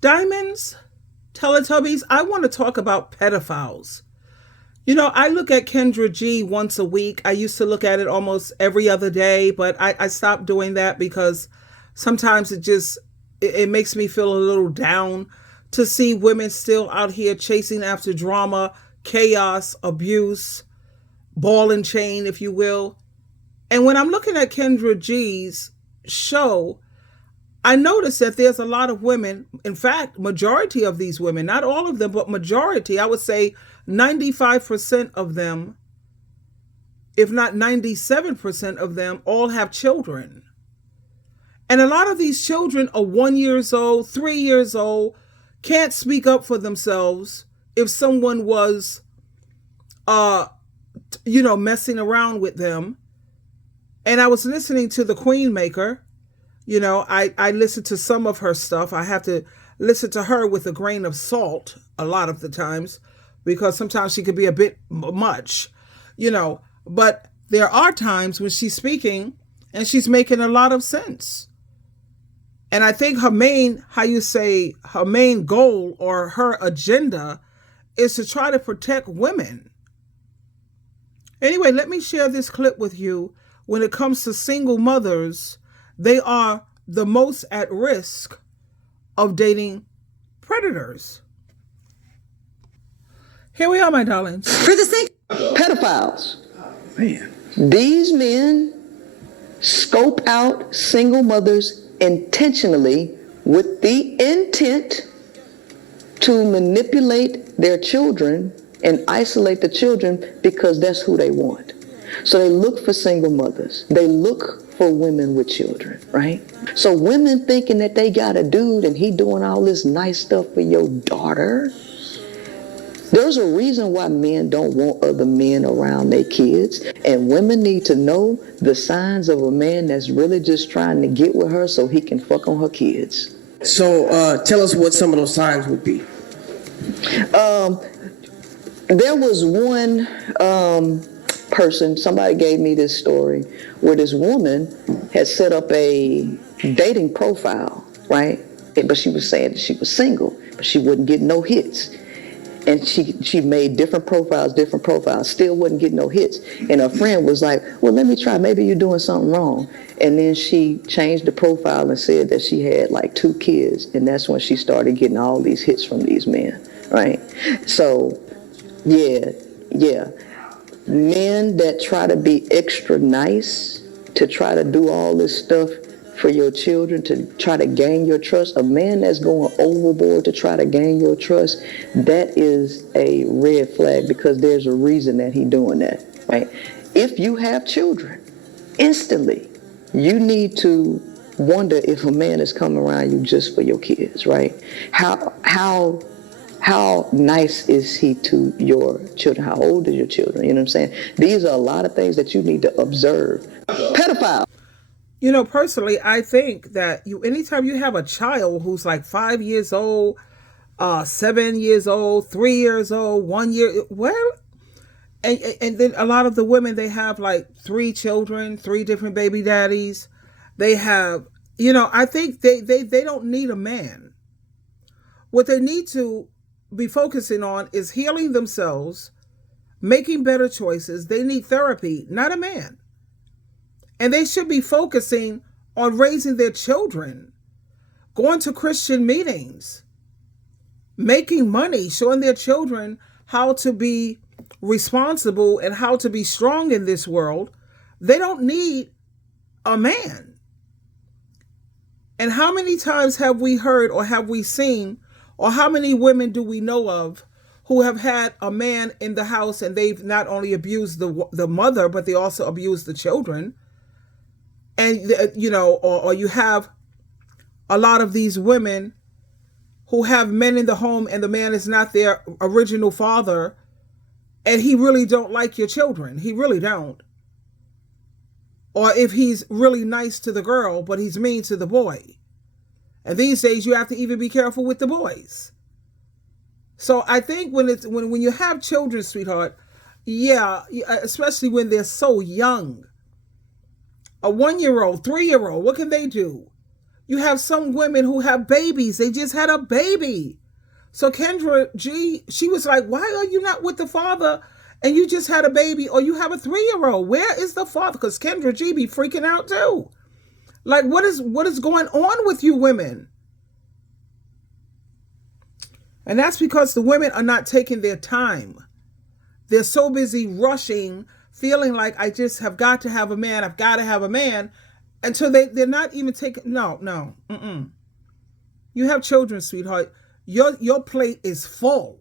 Diamonds, Teletubbies, I want to talk about pedophiles. I look at Kendra G once a week. I used to look at it almost every other day, but I stopped doing that because sometimes it makes me feel a little down to see women still out here chasing after drama, chaos, abuse, ball and chain, if you will. And when I'm looking at Kendra G's show, I notice that there's a lot of women, in fact, majority of these women, not all of them, but majority, I would say 95% of them, if not 97% of them, all have children. And a lot of these children are 1 years old, 3 years old, can't speak up for themselves if someone was, messing around with them. And I was listening to the Queen Maker. I listen to some of her stuff. I have to listen to her with a grain of salt a lot of the times because sometimes she could be a bit much, but there are times when she's speaking and she's making a lot of sense. And I think her main goal or her agenda is to try to protect women. Anyway, let me share this clip with you. When it comes to single mothers, they are the most at risk of dating predators. Here we are, my darlings. For the sake of pedophiles, man, these men scope out single mothers intentionally with the intent to manipulate their children and isolate the children because that's who they want. So they look for single mothers. They look for women with children, right? So women thinking that they got a dude and he doing all this nice stuff for your daughter. There's a reason why men don't want other men around their kids. And women need to know the signs of a man that's really just trying to get with her so he can fuck on her kids. So tell us what some of those signs would be. There was one person, somebody gave me this story, where this woman had set up a dating profile, right? But she was saying that she was single, but she wouldn't get no hits. And she made different profiles, still wouldn't get no hits. And her friend was like, well, let me try, maybe you're doing something wrong. And then she changed the profile and said that she had like 2 kids. And that's when she started getting all these hits from these men, right? So, yeah. Men that try to be extra nice, to try to do all this stuff for your children, to try to gain your trust, a man that's going overboard to try to gain your trust, that is a red flag because there's a reason that he's doing that, right? If you have children, instantly, you need to wonder if a man is coming around you just for your kids, right? How nice is he to your children? How old are your children? You know what I'm saying? These are a lot of things that you need to observe. Pedophile. Personally, I think that anytime you have a child who's like 5 years old, 7 years old, 3 years old, 1 year, well, and then a lot of the women, they have like 3 children, 3 different baby daddies. They have, I think they don't need a man. What they need to be focusing on is healing themselves, making better choices. They need therapy, not a man. And they should be focusing on raising their children, going to Christian meetings, making money, showing their children how to be responsible and how to be strong in this world. They don't need a man. And how many times have we heard or have we seen, or how many women do we know of who have had a man in the house and they've not only abused the mother, but they also abused the children? And, or you have a lot of these women who have men in the home and the man is not their original father and he really don't like your children. He really don't. Or if he's really nice to the girl, but he's mean to the boy. And these days you have to even be careful with the boys. So I think when you have children, sweetheart, yeah, especially when they're so young, a 1-year-old, 3-year-old, what can they do? You have some women who have babies. They just had a baby. So Kendra G, she was like, why are you not with the father and you just had a baby, or you have a 3-year-old? Where is the father? Because Kendra G be freaking out too. Like, what is going on with you women? And that's because the women are not taking their time. They're so busy rushing, feeling like I just have got to have a man. I've got to have a man. Until they're not even taking, no. You have children, sweetheart. Your plate is full,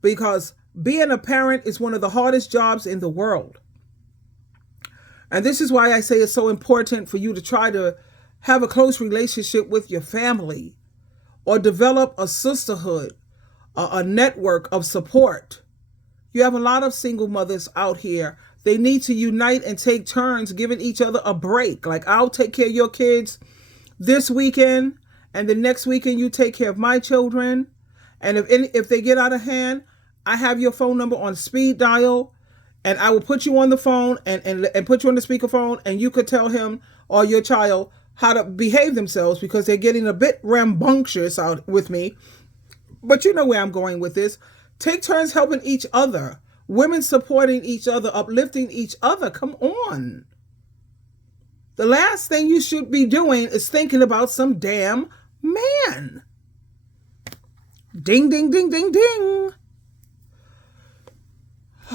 because being a parent is one of the hardest jobs in the world. And this is why I say it's so important for you to try to have a close relationship with your family, or develop a sisterhood, a network of support. You have a lot of single mothers out here. They need to unite and take turns giving each other a break. Like, I'll take care of your kids this weekend, and the next weekend you take care of my children. And if they get out of hand, I have your phone number on speed dial, and I will put you on the phone and put you on the speakerphone, and you could tell him or your child how to behave themselves, because they're getting a bit rambunctious out with me. But you know where I'm going with this. Take turns helping each other. Women supporting each other, uplifting each other. Come on. The last thing you should be doing is thinking about some damn man. Ding, ding, ding, ding, ding.